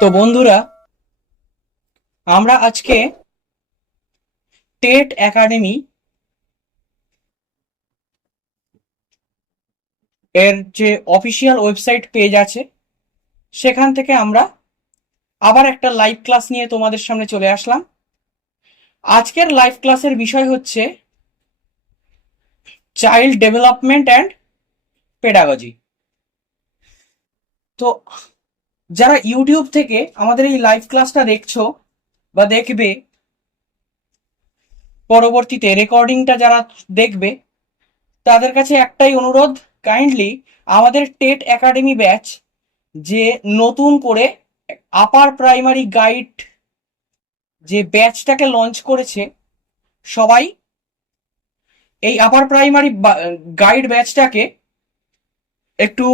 তো বন্ধুরা, আমরা আজকে টেট একাডেমি এর যে অফিসিয়াল ওয়েবসাইট পেজ আছে, সেখান থেকে আমরা আবার একটা লাইভ ক্লাস নিয়ে তোমাদের সামনে চলে আসলাম। আজকের লাইভ ক্লাসের বিষয় হচ্ছে চাইল্ড ডেভেলপমেন্ট অ্যান্ড পেডাগজি। তো যারা ইউটিউব থেকে আমাদের এই লাইভ ক্লাসটা দেখছ বা দেখবে, পরবর্তীতে রেকর্ডিংটা যারা দেখবে, তাদের কাছে একটাই অনুরোধ কাইন্ডলি আমাদের টেট একাডেমি ব্যাচ যে নতুন করে আপার প্রাইমারি গাইড যে ব্যাচটাকে লঞ্চ করেছে, সবাই এই আপার প্রাইমারি গাইড ব্যাচটাকে একটু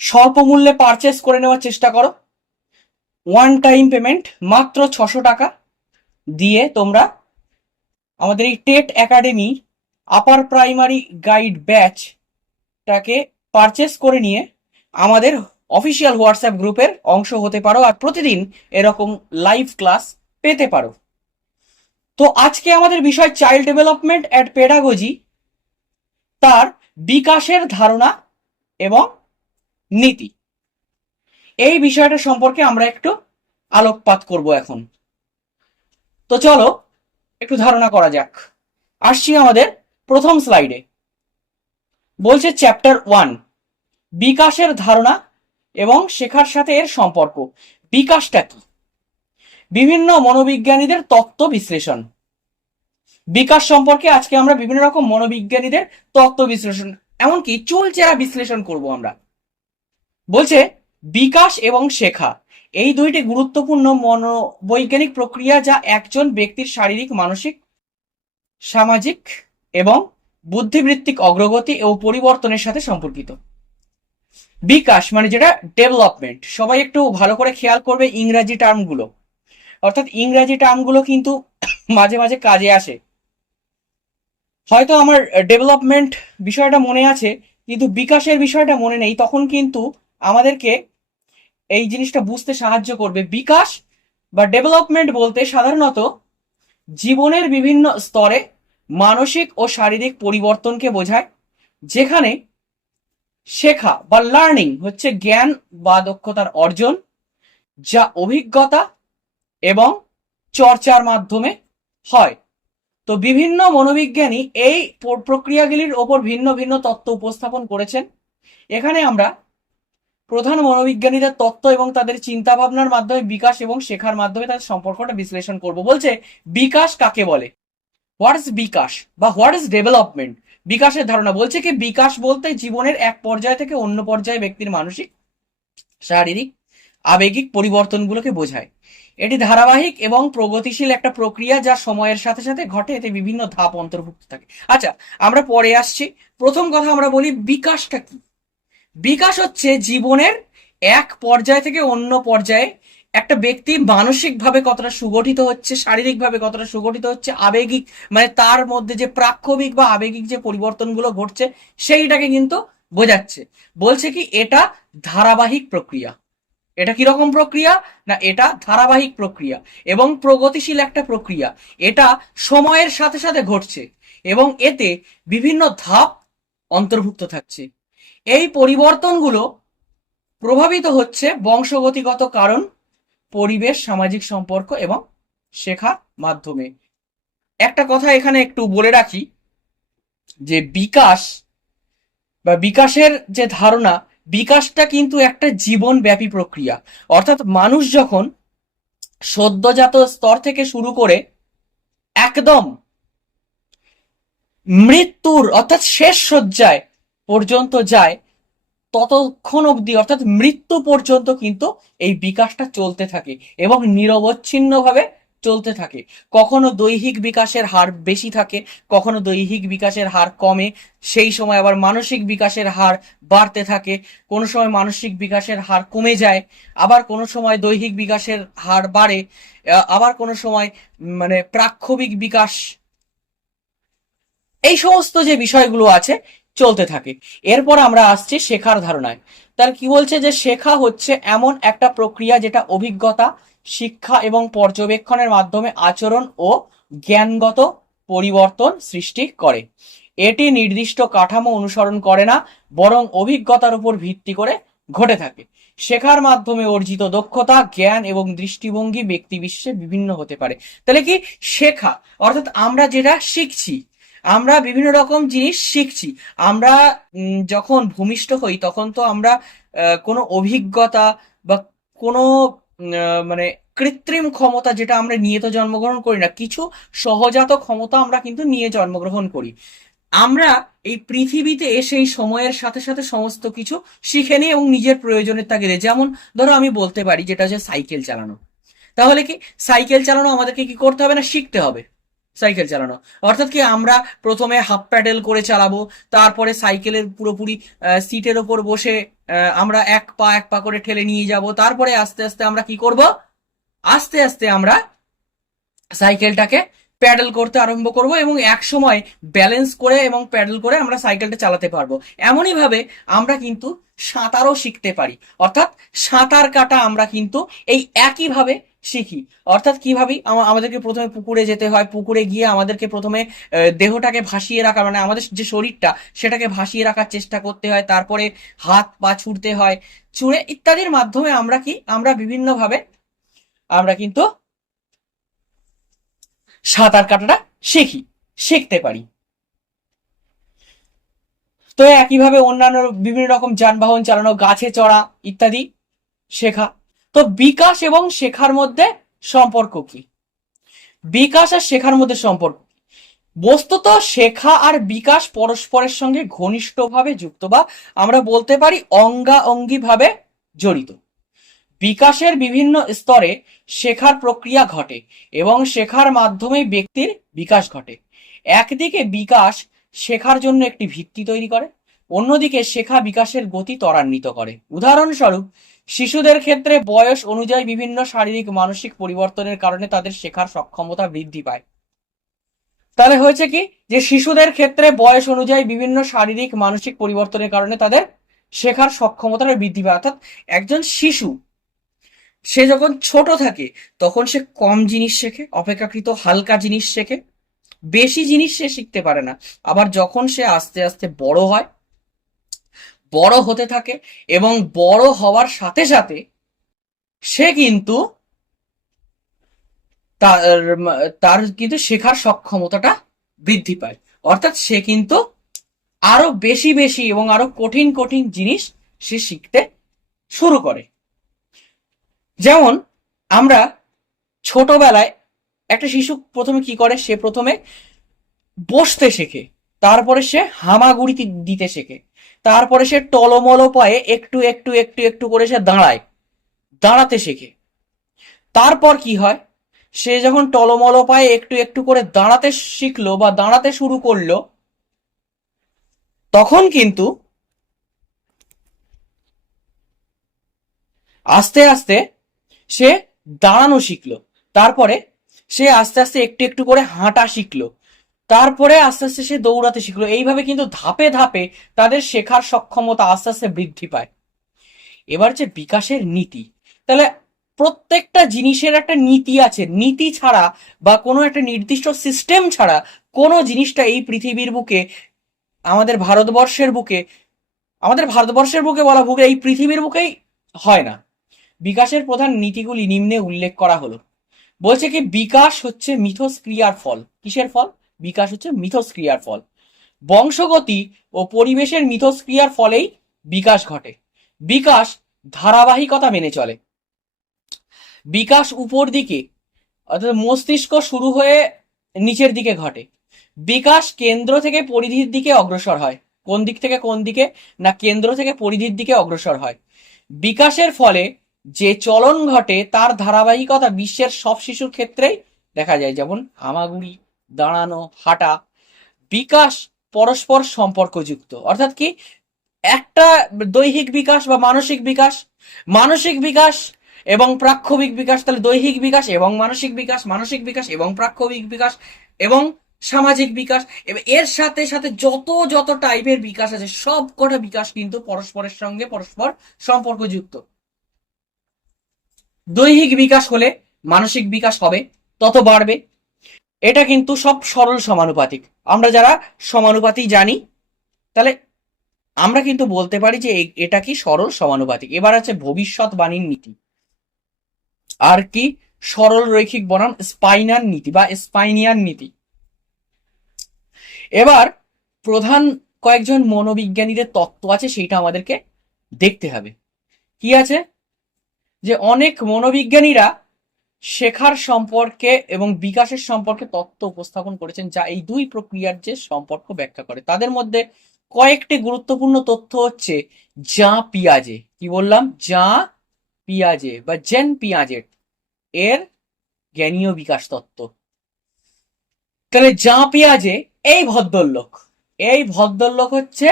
স্বল্প মূল্যে পারচেস করে নেওয়ার চেষ্টা করো। ওয়ান টাইম পেমেন্ট মাত্র ছশো টাকা দিয়ে তোমরা আমাদের এই TET academy upper primary guide ব্যাচটাকে purchase করে নিয়ে আমাদের অফিসিয়াল হোয়াটসঅ্যাপ গ্রুপের অংশ হতে পারো আর প্রতিদিন এরকম লাইভ ক্লাস পেতে পারো। তো আজকে আমাদের বিষয় চাইল্ড ডেভেলপমেন্ট অ্যাট পেডাগজি তার বিকাশের ধারণা এবং নীতি। এই বিষয়টা সম্পর্কে আমরা একটু আলোকপাত করব এখন। তো চলো, একটু ধারণা করা যাক। আসছি আমাদের প্রথম স্লাইডে। বলছে চ্যাপ্টার ওয়ান, বিকাশের ধারণা এবং শেখার সাথে এর সম্পর্ক। বিকাশটা কি? বিভিন্ন মনোবিজ্ঞানীদের তত্ত্ব বিশ্লেষণ। বিকাশ সম্পর্কে আজকে আমরা বিভিন্ন রকম মনোবিজ্ঞানীদের তত্ত্ব বিশ্লেষণ, এমনকি চুলচেরা বিশ্লেষণ করব আমরা। বলছে, বিকাশ এবং শেখা। এই দুইটি গুরুত্বপূর্ণ মনোবৈজ্ঞানিক প্রক্রিয়া যা একজন ব্যক্তির শারীরিক, মানসিক, সামাজিক এবং বুদ্ধিবৃত্তিক অগ্রগতি ও পরিবর্তনের সাথে সম্পর্কিত। বিকাশ মানে যেটা ডেভেলপমেন্ট সবাই একটু ভালো করে খেয়াল করবে ইংরাজি টার্মগুলো। অর্থাৎ ইংরাজি টার্মগুলো কিন্তু মাঝে মাঝে কাজে আসে। হয়তো আমার ডেভেলপমেন্ট বিষয়টা মনে আছে, কিন্তু বিকাশের বিষয়টা মনে নেই, তখন কিন্তু আমাদেরকে এই জিনিসটা বুঝতে সাহায্য করবে। বিকাশ বা ডেভেলপমেন্ট বলতে সাধারণত জীবনের বিভিন্ন স্তরে মানসিক ও শারীরিক পরিবর্তনকে বোঝায়, যেখানে শেখা বা লার্নিং হচ্ছে জ্ঞান বা দক্ষতার অর্জন, যা অভিজ্ঞতা এবং চর্চার মাধ্যমে হয়। তো বিভিন্ন মনোবিজ্ঞানী এই প্রক্রিয়াগুলির ওপর ভিন্ন ভিন্ন তত্ত্ব উপস্থাপন করেছেন। এখানে আমরা প্রধান মনোবিজ্ঞানীদের তত্ত্ব এবং তাদের চিন্তা ভাবনার মাধ্যমে বিকাশ এবং শেখার মাধ্যমে তাদের সম্পর্কটা বিশ্লেষণ করব। বলছে, বিকাশ কাকে বলে? What is bikash? বা হোয়াট ইজ ডেভেলপমেন্ট বিকাশের ধারণা বলছে কি, বিকাশ বলতে জীবনের এক পর্যায় থেকে অন্য পর্যায়ে ব্যক্তির মানসিক, শারীরিক, আবেগিক পরিবর্তনগুলোকে বোঝায়। এটি ধারাবাহিক এবং প্রগতিশীল একটা প্রক্রিয়া যা সময়ের সাথে সাথে ঘটে, এতে বিভিন্ন ধাপ অন্তর্ভুক্ত থাকে। আচ্ছা আমরা পরে আসছি। প্রথম কথা আমরা বলি, বিকাশটা কি? বিকাশ হচ্ছে জীবনের এক পর্যায় থেকে অন্য পর্যায়ে। একটা ব্যক্তি মানসিকভাবে কতটা সুগঠিত হচ্ছে, শারীরিকভাবে কতটা সুগঠিত হচ্ছে, আবেগিক মানে তার মধ্যে যে প্রাক্ষবিক বা আবেগিক যে পরিবর্তনগুলো ঘটছে, সেইটাকে কিন্তু বোঝাচ্ছে। বলছে কি, এটা ধারাবাহিক প্রক্রিয়া। এটা কীরকম প্রক্রিয়া? না, এটা ধারাবাহিক প্রক্রিয়া এবং প্রগতিশীল একটা প্রক্রিয়া। এটা সময়ের সাথে সাথে ঘটছে এবং এতে বিভিন্ন ধাপ অন্তর্ভুক্ত থাকছে। এই পরিবর্তনগুলো প্রভাবিত হচ্ছে বংশগতিগত কারণ, পরিবেশ, সামাজিক সম্পর্ক এবং শেখা মাধ্যমে। একটা কথা এখানে একটু বলে রাখি, যে বিকাশ বা বিকাশের যে ধারণা, বিকাশটা কিন্তু একটা জীবনব্যাপী প্রক্রিয়া। অর্থাৎ মানুষ যখন সদ্যজাত স্তর থেকে শুরু করে একদম মৃত্যুর অর্থাৎ শেষ শয্যায় পর্যন্ত যায় ততক্ষণ অবধি, অর্থাৎ মৃত্যু পর্যন্ত কিন্তু এই বিকাশটা চলতে থাকে এবং নিরবচ্ছিন্নভাবে চলতে থাকে। কখনো দৈহিক বিকাশের হার বেশি থাকে, কখনো দৈহিক বিকাশের হার কমে, সেই সময় আবার মানসিক বিকাশের হার বাড়তে থাকে, কোনো সময় মানসিক বিকাশের হার কমে যায়, আবার কোনো সময় দৈহিক বিকাশের হার বাড়ে আবার কোনো সময় মানে প্রাক্ষবিক বিকাশ। এই সমস্ত যে বিষয়গুলো আছে চলতে থাকে। এরপর আমরা আসছি শেখার ধারণায়। তার কি বলছে যে শেখা হচ্ছে এমন একটা প্রক্রিয়া যেটা অভিজ্ঞতা, শিক্ষা এবং পর্যবেক্ষণের মাধ্যমে আচরণ ও জ্ঞানগত পরিবর্তন সৃষ্টি করে। এটি নির্দিষ্ট কাঠামো অনুসরণ করে না, বরং অভিজ্ঞতার উপর ভিত্তি করে ঘটে থাকে। শেখার মাধ্যমে অর্জিত দক্ষতা, জ্ঞান এবং দৃষ্টিভঙ্গি ব্যক্তি বিশ্বে বিভিন্ন হতে পারে। তাহলে কি? শেখা, অর্থাৎ আমরা যেটা শিখছি আমরা বিভিন্ন রকম জিনিস শিখছি। আমরা যখন ভূমিষ্ঠ হই, তখন তো আমরা কোনো অভিজ্ঞতা বা কোনো মানে কৃত্রিম ক্ষমতা যেটা আমরা নিয়ে তো জন্মগ্রহণ করি না, কিছু সহজাত ক্ষমতা আমরা কিন্তু নিয়ে জন্মগ্রহণ করি। আমরা এই পৃথিবীতে এসে এই সময়ের সাথে সাথে সমস্ত কিছু শিখে নিই এবং নিজের প্রয়োজনের তাগিদে, যেমন ধরো আমি বলতে পারি, যেটা হচ্ছে সাইকেল চালানো। তাহলে কি? সাইকেল চালানো আমাদেরকে কি করতে হবে না? শিখতে হবে। সাইকেল চালানো। অর্থাৎ কি আমরা প্রথমে হাফ প্যাডেল করে চালাবো, তারপরে সাইকেলের পুরোপুরি সিটের ওপর বসে আমরা এক পা এক পা করে ঠেলে নিয়ে যাব। তারপরে আস্তে আস্তে আমরা কি করব? আস্তে আস্তে আমরা সাইকেলটাকে প্যাডেল করতে আরম্ভ করব এবং এক সময় ব্যালেন্স করে এবং প্যাডেল করে আমরা সাইকেলটা চালাতে পারব। এমনই ভাবে আমরা কিন্তু সাঁতারও শিখতে পারি। অর্থাৎ সাঁতার কাটা আমরা কিন্তু এই একই ভাবে শিখি। অর্থাৎ কীভাবে আমাদেরকে প্রথমে পুকুরে যেতে হয়, পুকুরে গিয়ে আমাদেরকে প্রথমে দেহটাকে ভাসিয়ে রাখা মানে আমাদের যে শরীরটা, সেটাকে ভাসিয়ে রাখার চেষ্টা করতে হয়, তারপরে হাত পা ছুড়তে হয়, ছুঁড়ে ইত্যাদির মাধ্যমে আমরা কি, আমরা বিভিন্নভাবে আমরা কিন্তু সাঁতার কাটাটা শিখি, শিখতে পারি। তো একইভাবে অন্যান্য বিভিন্ন রকম যানবাহন চালানো, গাছে চড়া ইত্যাদি শেখা। তো বিকাশ এবং শেখার মধ্যে সম্পর্ক কি? বিকাশ আর শেখার মধ্যে সম্পর্ক বস্তুত শেখা আর বিকাশ পরস্পরের সঙ্গে ঘনিষ্ঠভাবে যুক্ত বা আমরা বলতে পারি অঙ্গা ভাবে জড়িত। বিকাশের বিভিন্ন স্তরে শেখার প্রক্রিয়া ঘটে এবং শেখার মাধ্যমে ব্যক্তির বিকাশ ঘটে। একদিকে বিকাশ শেখার জন্য একটি ভিত্তি তৈরি করে, অন্যদিকে শেখা বিকাশের গতি ত্বরান্বিত করে। উদাহরণস্বরূপ শিশুদের ক্ষেত্রে বয়স অনুযায়ী বিভিন্ন শারীরিক, মানসিক পরিবর্তনের কারণে তাদের শেখার সক্ষমতা বৃদ্ধি পায়। তাহলে হয়েছে কি? যে শিশুদের ক্ষেত্রে বয়স অনুযায়ী বিভিন্ন শারীরিক, মানসিক পরিবর্তনের কারণে তাদের শেখার সক্ষমতাটা বৃদ্ধি পায়। অর্থাৎ একজন শিশু, সে যখন ছোট থাকে, তখন সে কম জিনিস শেখে, অপেক্ষাকৃত হালকা জিনিস শেখে। বেশি জিনিস সে শিখতে পারে না। আবার যখন সে আস্তে আস্তে বড় হয় বড় হতে থাকে এবং বড় হওয়ার সাথে সাথে সে কিন্তু তার তার কিন্তু শেখার সক্ষমতাটা বৃদ্ধি পায়। অর্থাৎ সে কিন্তু আরও বেশি বেশি এবং আরও কঠিন কঠিন জিনিস সে শিখতে শুরু করে। যেমন আমরা ছোটবেলায় একটা শিশু প্রথমে কি করে? সে প্রথমে বসতে শেখে, তারপরে সে হামাগুড়ি দিতে শেখে। তারপরে সে টলমলো পায়ে একটু একটু একটু একটু করে সে দাঁড়ায়। দাঁড়াতে শেখে। তারপর কি হয়? সে যখন টলমলো পায়ে একটু একটু করে দাঁড়াতে শিখলো বা দাঁড়াতে শুরু করল, তখন কিন্তু আস্তে আস্তে সে দাঁড়ানো শিখলো। তারপরে সে আস্তে আস্তে একটু একটু করে হাঁটা শিখলো। তারপরে আস্তে আস্তে সে দৌড়াতে শিখলো। এইভাবে কিন্তু ধাপে ধাপে তাদের শেখার সক্ষমতা আস্তে আস্তে বৃদ্ধি পায়। এবার যে বিকাশের নীতি, তাহলে প্রত্যেকটা জিনিসের একটা নীতি আছে। নীতি ছাড়া বা কোনো একটা নির্দিষ্ট সিস্টেম ছাড়া কোনো জিনিসটা এই পৃথিবীর বুকে, আমাদের ভারতবর্ষের বুকে, আমাদের ভারতবর্ষের বুকে বলা বুকে এই পৃথিবীর বুকেই হয় না। বিকাশের প্রধান নীতিগুলি নিম্নে উল্লেখ করা হলো। বলছে কি, বিকাশ হচ্ছে মিথস্ক্রিয়ার ফল। কিসের ফল? বিকাশ হচ্ছে মিথস্ক্রিয়ার ফল। বংশগতি ও পরিবেশের মিথস্ক্রিয়ার ফলেই বিকাশ ঘটে। বিকাশ ধারাবাহিকতা মেনে চলে। বিকাশ উপর দিকে, অর্থাৎ মস্তিষ্ক শুরু হয়ে নিচের দিকে ঘটে। বিকাশ কেন্দ্র থেকে পরিধির দিকে অগ্রসর হয়। কোন দিক থেকে কোন দিকে, না কেন্দ্র থেকে পরিধির দিকে অগ্রসর হয়। বিকাশের ফলে যে চলন ঘটে, তার ধারাবাহিকতা বিশ্বের সব শিশুর ক্ষেত্রেই দেখা যায়। যেমন হামাগুড়ি দাঁড়ানো, হাঁটা বিকাশ পরস্পর সম্পর্কযুক্ত। অর্থাৎ কি? একটা দৈহিক বিকাশ বা মানসিক বিকাশ মানসিক বিকাশ এবং প্রাক্ষবিক বিকাশ, তাহলে দৈহিক বিকাশ এবং মানসিক বিকাশ মানসিক বিকাশ এবং প্রাক্ষবিক বিকাশ এবং সামাজিক বিকাশ। এর সাথে সাথে যত যত টাইপের বিকাশ আছে, সব কটা বিকাশ কিন্তু পরস্পরের সঙ্গে পরস্পর সম্পর্কযুক্ত। দৈহিক বিকাশ হলে মানসিক বিকাশ হবে, তত বাড়বে। এটা কিন্তু সব সরল সমানুপাতিক। আমরা যারা সমানুপাতি জানি, তাহলে আমরা কিন্তু বলতে পারি যে এটা কি সরল সমানুপাতিক। এবার আছে ভবিষ্যৎবাণীর নীতি। আর কি সরল রৈখিক বনাম স্পাইনার নীতি বা স্পাইনিয়ান নীতি। এবার প্রধান কয়েকজন মনোবিজ্ঞানীদের তত্ত্ব আছে সেটা আমাদেরকে দেখতে হবে। কি আছে? যে অনেক মনোবিজ্ঞানীরা শেখার সম্পর্কে এবং বিকাশের সম্পর্কে তত্ত্ব উপস্থাপন করেছেন, যা এই দুই প্রক্রিয়ার যে সম্পর্ক ব্যাখ্যা করে। তাদের মধ্যে কয়েকটি গুরুত্বপূর্ণ তথ্য হচ্ছে যা পিয়াজে। কি বললাম? যা পিয়াজে বা জেন পিয়াজেট এর জ্ঞানীয় বিকাশ তত্ত্ব। তাহলে যা পিয়াজে, এই ভদ্রলোক এই ভদ্রলোক হচ্ছে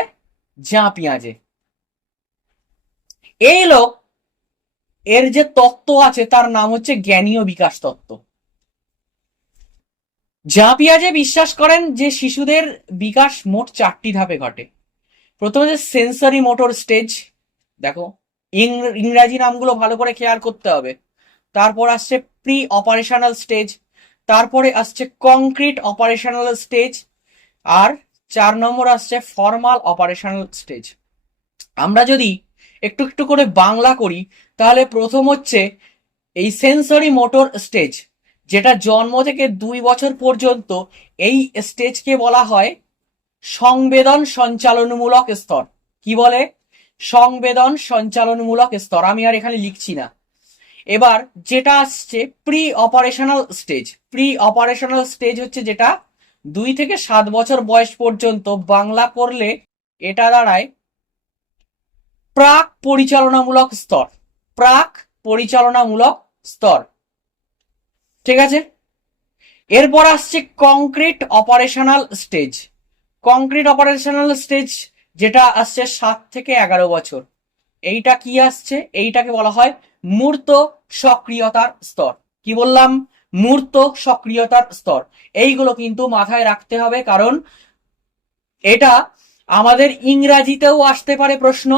যা পিয়াজে। এই লোক এর যে তত্ত্ব আছে, তার নাম হচ্ছে জ্ঞানীয় বিকাশ তত্ত্ব। যা পিয়াজে বিশ্বাস করেন যে শিশুদের বিকাশ মোট চারটি ধাপে ঘটে। প্রথমে যে সেন্সরি মোটর স্টেজ দেখো ইংরাজি নামগুলো ভালো করে খেয়াল করতে হবে। তারপর আসছে প্রি অপারেশনাল স্টেজ তারপরে আসছে কংক্রিট অপারেশনাল স্টেজ আর চার নম্বর আসছে ফর্মাল অপারেশনাল স্টেজ আমরা যদি একটু একটু করে বাংলা করি তাহলে প্রথম হচ্ছে এই সেন্সরি মোটর স্টেজ যেটা জন্ম থেকে দুই বছর পর্যন্ত এই স্টেজকে বলা হয় সংবেদন সঞ্চালনমূলক স্তর। কি বলে? সংবেদন সঞ্চালনমূলক স্তর। আমি আর এখানে লিখছি না। এবার যেটা আসছে pre operational stage pre operational stage হচ্ছে যেটা দুই থেকে সাত বছর বয়স পর্যন্ত বাংলা করলে এটা দাঁড়ায় প্রাক পরিচালনামূলক স্তর। প্রাক পরিচালনামূলক স্তর। ঠিক আছে? এরপর আসছে concrete operational stage. Concrete operational stage যেটা আসছে সাত থেকে এগারো বছর। এইটা কি আসছে? এইটাকে বলা হয় মূর্ত সক্রিয়তার স্তর। কি বললাম? মূর্ত সক্রিয়তার স্তর। এইগুলো কিন্তু মাথায় রাখতে হবে, কারণ এটা আমাদের ইংরাজিতেও আসতে পারে প্রশ্ন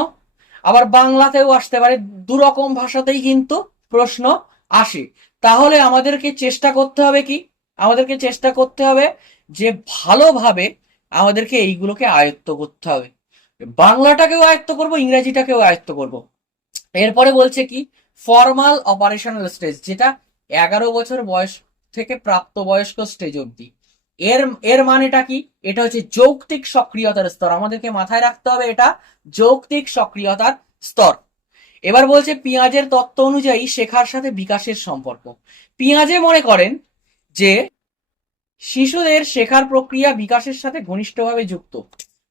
আবার বাংলাতেও আসতে পারে, দুরকম ভাষাতেই কিন্তু প্রশ্ন আসে। তাহলে আমাদেরকে চেষ্টা করতে হবে কি? আমাদেরকে চেষ্টা করতে হবে যে ভালোভাবে আমাদেরকে এইগুলোকে আয়ত্ত করতে হবে। বাংলাটাকেও আয়ত্ত করব, ইংরেজিটাকেও আয়ত্ত করব। এরপরে বলছে কি? ফর্মাল অপারেশনাল স্টেজ যেটা এগারো বছর বয়স থেকে প্রাপ্তবয়স্ক স্টেজ অবধি। এর এর মানেটা কি? এটা হচ্ছে যৌক্তিক সক্রিয়তার স্তর। আমাদেরকে মাথায় রাখতে হবে এটা যৌক্তিক সক্রিয়তার স্তর। এবার বলছে পিঁয়াজের তত্ত্ব অনুযায়ী শেখার সাথে বিকাশের সম্পর্ক। পিঁয়াজে মনে করেন যে শিশুদের শেখার প্রক্রিয়া বিকাশের সাথে ঘনিষ্ঠভাবে যুক্ত।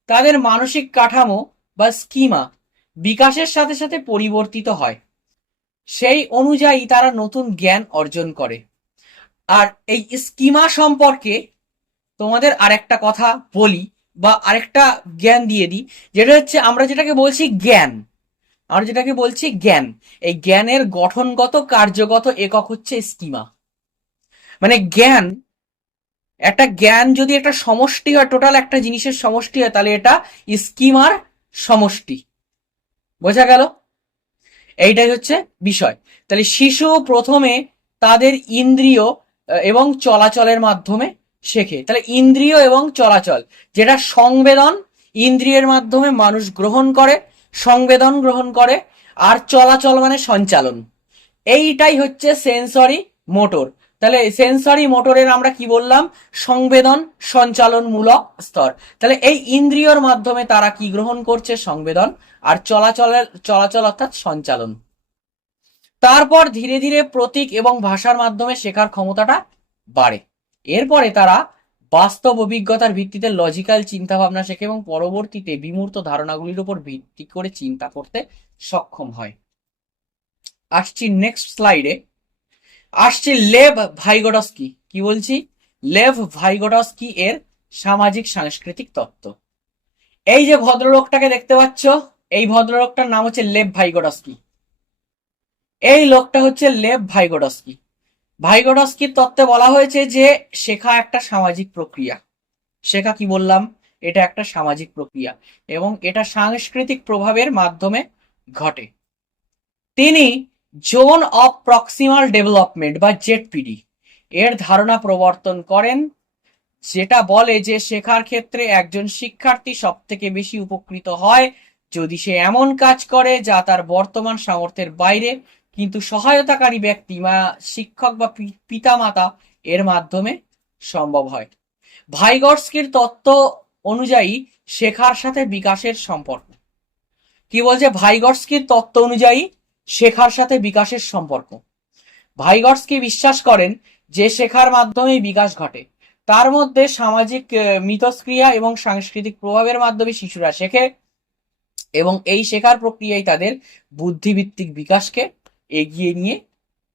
তাদের মানসিক কাঠামো বা স্কিমা বিকাশের সাথে সাথে পরিবর্তিত হয়। সেই অনুযায়ী তারা নতুন জ্ঞান অর্জন করে। আর এই স্কিমা সম্পর্কে তোমাদের আরেকটা কথা বলি বা আরেকটা জ্ঞান দিয়ে দিই। যেটা হচ্ছে আমরা যেটাকে বলছি জ্ঞান। আমরা যেটাকে বলছি জ্ঞান। এই জ্ঞানের গঠনগত, কার্যগত একক হচ্ছে স্কিমা। মানে জ্ঞান, একটা জ্ঞান যদি একটা সমষ্টি হয়, টোটাল একটা জিনিসের সমষ্টি হয়, তাহলে এটা স্কিমার সমষ্টি। বোঝা গেল? এইটাই হচ্ছে বিষয়। তাহলে শিশু প্রথমে তাদের ইন্দ্রিয় এবং চলাচলের মাধ্যমে শেখে। তাহলে ইন্দ্রিয় এবং চলাচল, যেটা সংবেদন, ইন্দ্রিয়ের মাধ্যমে মানুষ গ্রহণ করে, সংবেদন গ্রহণ করে, আর চলাচল মানে সঞ্চালন। এইটাই হচ্ছে সেন্সরি মোটর তাহলে সেন্সরি মোটরের আমরা কি বললাম? সংবেদন সঞ্চালনমূলক স্তর। তাহলে এই ইন্দ্রিয়র মাধ্যমে তারা কি গ্রহণ করছে? সংবেদন, আর চলাচলের, চলাচল অর্থাৎ সঞ্চালন। তারপর ধীরে ধীরে প্রতীক এবং ভাষার মাধ্যমে শেখার ক্ষমতাটা বাড়ে। এরপরে তারা বাস্তব অভিজ্ঞতার ভিত্তিতে লজিক্যাল চিন্তা ভাবনা শেখে এবং পরবর্তীতে বিমূর্ত ধারণাগুলির উপর ভিত্তি করে চিন্তা করতে সক্ষম হয়। আসছি নেক্সট স্লাইডে আসছে লেভ ভাইগোডস্কি। কি বলছি? লেভ ভাইগোডস্কি এর সামাজিক সাংস্কৃতিক তত্ত্ব। এই যে ভদ্রলোকটাকে দেখতে পাচ্ছ, এই ভদ্রলোকটার নাম হচ্ছে লেভ ভাইগোডস্কি। এই লোকটা হচ্ছে লেভ ভাইগোডস্কি। ভাইগোডস্কির তত্ত্বে বলা হয়েছে যে শেখা একটা সামাজিক প্রক্রিয়া। শেখা কি বললাম? এটা একটা সামাজিক প্রক্রিয়া এবং এটা সাংস্কৃতিক প্রভাবের মাধ্যমে ঘটে। তিনি জোন অফ প্রক্সিমাল ডেভেলপমেন্ট বা জেডপিডি এর ধারণা প্রবর্তন করেন, যেটা বলে যে শেখার ক্ষেত্রে একজন শিক্ষার্থী সব থেকে বেশি উপকৃত হয় যদি সে এমন কাজ করে যা তার বর্তমান সামর্থ্যের বাইরে কিন্তু সহায়তাকারী ব্যক্তি বা শিক্ষক বা পিতামাতা এর মাধ্যমে সম্ভব হয়। ভাইগর্স্কির তত্ত্ব অনুযায়ী শেখার সাথে বিকাশের সম্পর্ক। কি বলছে? ভাইগর্সকির তত্ত্ব অনুযায়ী শেখার সাথে বিকাশের সম্পর্ক। ভাইগর্স্কি বিশ্বাস করেন যে শেখার মাধ্যমেই বিকাশ ঘটে। তার মধ্যে সামাজিক মিথস্ক্রিয়া এবং সাংস্কৃতিক প্রভাবের মাধ্যমে শিশুরা শেখে এবং এই শেখার প্রক্রিয়ায় তাদের বুদ্ধিভিত্তিক বিকাশকে এগিয়ে নিয়ে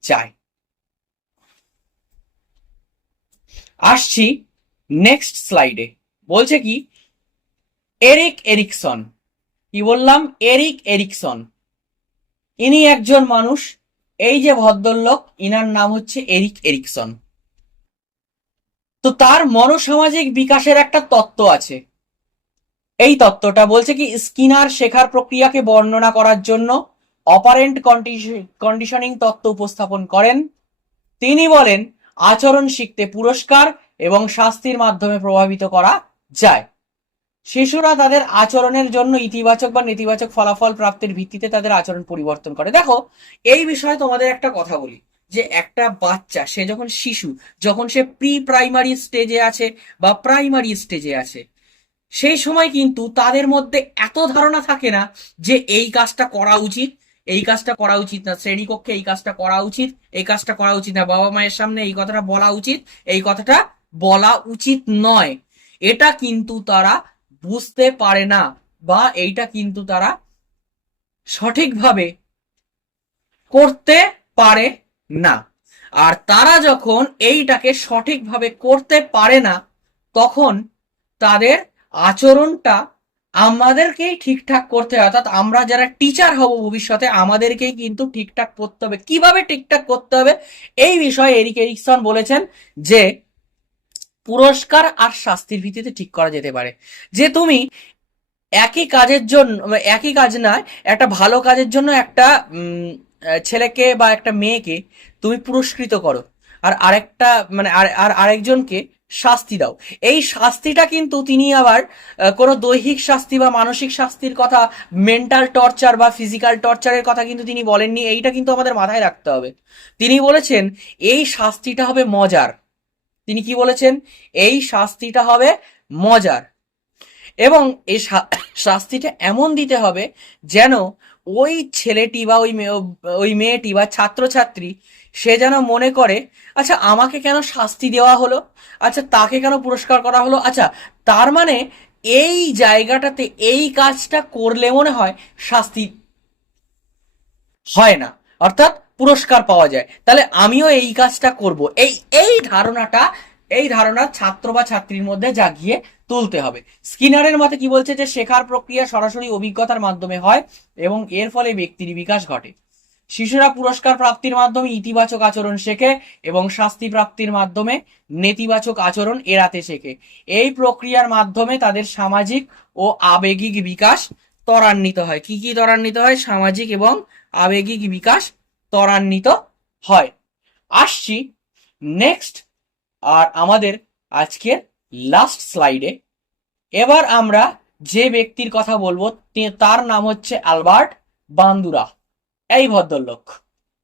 যায়। আসছি নেক্সট স্লাইডে বলছে কি? Erik Erikson. কি বললাম? Erik Erikson. ইনি একজন মানুষ। এই যে ভদ্রলোক, ইনার নাম হচ্ছে এরিক এরিকসন। তো তার মনোসামাজিক বিকাশের একটা তত্ত্ব আছে। এই তত্ত্বটা বলছে কি? স্কিনার শেখার প্রক্রিয়াকে বর্ণনা করার জন্য অপারেন্ট কন্ডিশনিং তত্ত্ব উপস্থাপন করেন। তিনি বলেন, আচরণ শিখতে পুরস্কার এবং শাস্তির মাধ্যমে প্রভাবিত করা যায়। শিশুরা তাদের আচরণের জন্য ইতিবাচক বা নেতিবাচক ফলাফল প্রাপ্তির ভিত্তিতে তাদের আচরণ পরিবর্তন করে। দেখো, এই বিষয়ে তোমাদের একটা কথা বলি, যে একটা বাচ্চা, সে যখন শিশু, যখন সে প্রি প্রাইমারি স্টেজে আছে বা প্রাইমারি স্টেজে আছে, সেই সময় কিন্তু তাদের মধ্যে এত ধারণা থাকে না যে এই কাজটা করা উচিত এই কাজটা করা উচিত না। শ্রেণীকক্ষে এই কাজটা করা উচিত, এই কাজটা করা উচিত না। বাবা মায়ের সামনে এই কথাটা বলা উচিত, এই কথাটা বলা উচিত নয়। এটা কিন্তু তারা বুঝতে পারে না বা এইটা কিন্তু তারা সঠিকভাবে করতে পারে না। আর তারা যখন এইটাকে সঠিকভাবে করতে পারে না, তখন তাদের আচরণটা আমাদেরকেই ঠিকঠাক করতে হয়, অর্থাৎ আমরা যারা টিচার হব ভবিষ্যতে, আমাদেরকেই কিন্তু ঠিকঠাক করতে হবে। কীভাবে ঠিকঠাক করতে হবে? এই বিষয়ে এরিক এরিকসন বলেছেন যে, পুরস্কার আর শাস্তির ভিত্তিতে ঠিক করা যেতে পারে। যে তুমি একই কাজের জন্য, একই কাজ নয়, একটা ভালো কাজের জন্য একটা ছেলেকে বা একটা মেয়েকে তুমি পুরস্কৃত করো। আর আরেকটা মানে আর আর আরেকজনকে শাস্তি দাও। এই শাস্তিটা কিন্তু তিনি আবার কোনো দৈহিক শাস্তি বা মানসিক শাস্তির কথা মেন্টাল টর্চার বা ফিজিক্যাল টর্চারের কথা কিন্তু তিনি বলেননি। এইটা কিন্তু আমাদের মাথায় রাখতে হবে। তিনি বলেছেন, এই শাস্তিটা হবে মজার। তিনি কি বলেছেন? এই শাস্তিটা হবে মজার। এবং এই শাস্তিটা এমন দিতে হবে যেন ওই ছেলেটি বা ওই ওই মেয়েটি বা ছাত্রছাত্রী সে যেন মনে করে আচ্ছা আমাকে কেন শাস্তি দেওয়া হলো? আচ্ছা তাকে কেন পুরস্কার করা হলো? আচ্ছা তার মানে এই জায়গাটাতে এই কাজটা করলে মনে হয় শাস্তি হয় না, অর্থাৎ পুরস্কার পাওয়া যায়। তাহলে আমিও এই কাজটা করব। এই এই ধারণাটা, এই ধারণা ছাত্র বা ছাত্রীর মধ্যে জাগিয়ে তুলতে হবে। স্কিনারের মতে কি বলছে যে, শেখার প্রক্রিয়া সরাসরি অভিজ্ঞতার মাধ্যমে হয় এবং এর ফলে ব্যক্তির বিকাশ ঘটে। শিশুরা পুরস্কার প্রাপ্তির মাধ্যমে ইতিবাচক আচরণ শেখে এবং শাস্তি প্রাপ্তির মাধ্যমে নেতিবাচক আচরণ এড়াতে শেখে। এই প্রক্রিয়ার মাধ্যমে তাদের সামাজিক ও আবেগিক বিকাশ ত্বরান্বিত হয়। কি কি ত্বরান্বিত হয়? সামাজিক এবং আবেগিক বিকাশ ত্বরান্বিত হয়। আসছি নেক্সট আর আমাদের আজকের লাস্ট স্লাইডে এবার আমরা যে ব্যক্তির কথা বলব তার নাম হচ্ছে অ্যালবার্ট বান্দুরা। এই ভদ্রলোক,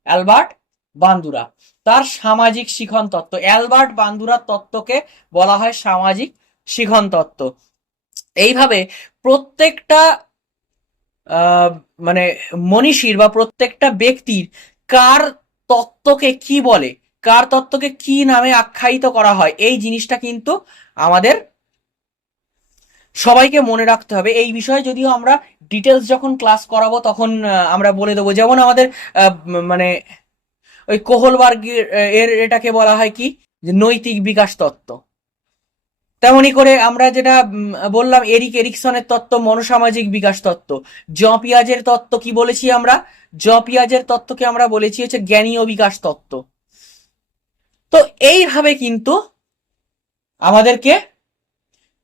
অ্যালবার্ট বান্দুরা। তার সামাজিক শিখন তত্ত্ব, অ্যালবার্ট বান্দুরার তত্ত্বকে বলা হয় সামাজিক শিখন তত্ত্ব। এইভাবে প্রত্যেকটা মানে মনীষীর বা প্রত্যেকটা ব্যক্তির কার তত্ত্বকে কি বলে, কার তত্ত্বকে কি নামে আখ্যায়িত করা হয়, এই জিনিসটা কিন্তু আমাদের সবাইকে মনে রাখতে হবে। এই বিষয়ে যদিও আমরা ডিটেলস যখন ক্লাস করাবো তখন আমরা বলে দেবো। যেমন আমাদের মানে ওই কোহলবার্গের এর এটাকে বলা হয় কি? যে নৈতিক বিকাশ তত্ত্ব। তেমনি করে আমরা যেটা বললাম, এরিক এরিকসনের তত্ত্ব মনোসামাজিক বিকাশ তত্ত্ব। জ পিয়াজের তত্ত্ব কি বলেছি আমরা? জ পিয়াজের তত্ত্বকে আমরা বলেছি হচ্ছে জ্ঞানীয় বিকাশ তত্ত্ব। তো এইভাবে কিন্তু আমাদেরকে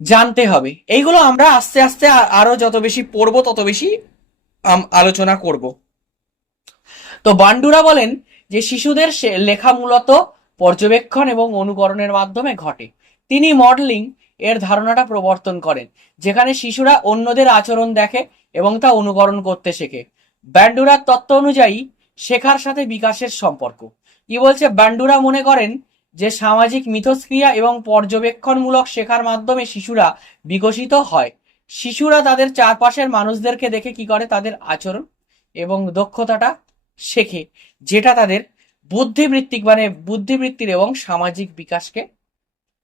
জানতে হবে। এইগুলো আমরা আস্তে আস্তে আরও যত বেশি পড়ব, তত বেশি আলোচনা করব। তো বান্ডুরা বলেন যে শিশুদের লেখা মূলত পর্যবেক্ষণ এবং অনুকরণের মাধ্যমে ঘটে। তিনি মডেলিং এর ধারণাটা প্রবর্তন করেন, যেখানে শিশুরা অন্যদের আচরণ দেখে এবং তা অনুকরণ করতে শেখে। ব্যান্ডুরার তত্ত্ব অনুযায়ী শেখার সাথে বিকাশের সম্পর্ক। কি বলছে? ব্যান্ডুরা মনে করেন যে সামাজিক মিথস্ক্রিয়া এবং পর্যবেক্ষণমূলক শেখার মাধ্যমে শিশুরা বিকশিত হয়। শিশুরা তাদের চারপাশের মানুষদেরকে দেখে কি করে? তাদের আচরণ এবং দক্ষতাটা শেখে, যেটা তাদের বুদ্ধিবৃত্তিক মানে বুদ্ধিবৃত্তির এবং সামাজিক বিকাশকে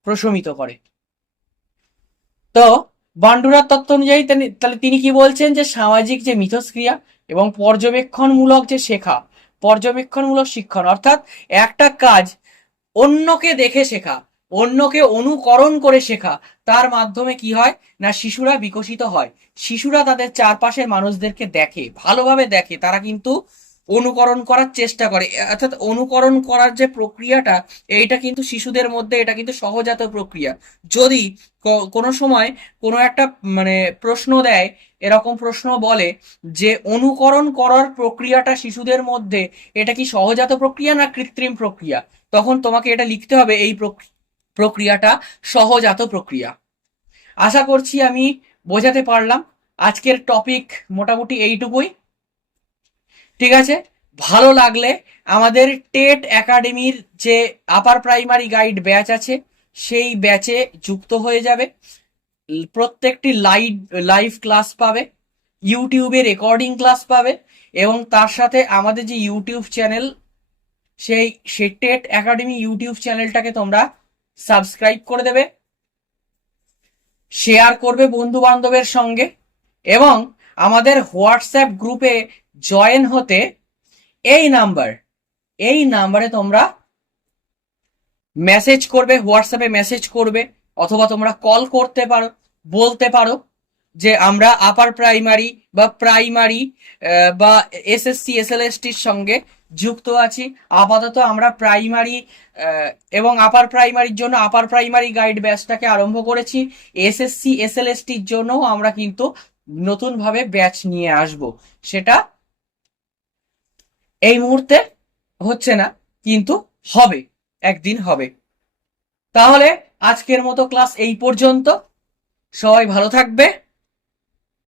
প্রশমিত করে। তো বান্ডুরার তত্ত্ব অনুযায়ী তিনি- তাহলে তিনি কি বলছেন যে সামাজিক যে মিথস্ক্রিয়া এবং পর্যবেক্ষণমূলক যে শেখা, পর্যবেক্ষণমূলক শিক্ষণ, অর্থাৎ একটা কাজ অন্যকে দেখে শেখা, অন্যকে অনুকরণ করে শেখা, তার মাধ্যমে কি হয়? না, শিশুরা বিকশিত হয়। শিশুরা তাদের চারপাশের মানুষদেরকে দেখে, ভালোভাবে দেখে। তারা কিন্তু অনুকরণ করার চেষ্টা করে। অর্থাৎ অনুকরণ করার যে প্রক্রিয়াটা, এইটা কিন্তু শিশুদের মধ্যে, এটা কিন্তু সহজাত প্রক্রিয়া। যদি কোনো সময় কোনো একটা মানে প্রশ্ন দেয়, এরকম প্রশ্ন বলে যে অনুকরণ করার প্রক্রিয়াটা শিশুদের মধ্যে, এটা কি সহজাত প্রক্রিয়া না কৃত্রিম প্রক্রিয়া? তখন তোমাকে এটা লিখতে হবে, এই প্রক- প্রক্রিয়াটা সহজাত প্রক্রিয়া। আশা করছি আমি বোঝাতে পারলাম। আজকের টপিক মোটামুটি এইটুকুই। ঠিক আছে? ভালো লাগলে আমাদের টেট একাডেমির যে আপার প্রাইমারি গাইড ব্যাচ আছে, সেই ব্যাচে যুক্ত হয়ে যাবে। প্রত্যেকটি লাইভ লাইভ ক্লাস পাবে ইউটিউবে রেকর্ডিং ক্লাস পাবে এবং তার সাথে আমাদের যে ইউটিউব চ্যানেল সেই সেই টেট একাডেমি ইউটিউব চ্যানেলটাকে তোমরা সাবস্ক্রাইব করে দেবে শেয়ার করবে বন্ধু বান্ধবের সঙ্গে এবং আমাদের হোয়াটসঅ্যাপ গ্রুপে জয়েন হতে এই নাম্বার, এই নাম্বারে তোমরা মেসেজ করবে হোয়াটসঅ্যাপে মেসেজ করবে, অথবা তোমরা কল করতে পারো, বলতে পারো যে আমরা আপার প্রাইমারি বা প্রাইমারি বা এসএসসি এসএলএসটির সঙ্গে যুক্ত আছি। আপাতত আমরা প্রাইমারি এবং আপার প্রাইমারির জন্য আপার প্রাইমারি গাইড ব্যাচটাকে আরম্ভ করেছি। এসএসসি এসএলএসটির জন্য আমরা কিন্তু নতুনভাবে ব্যাচ নিয়ে আসব। সেটা এই মুহূর্তে হচ্ছে না, কিন্তু হবে, একদিন হবে। তাহলে আজকের মতো ক্লাস এই পর্যন্ত। সবাই ভালো থাকবে।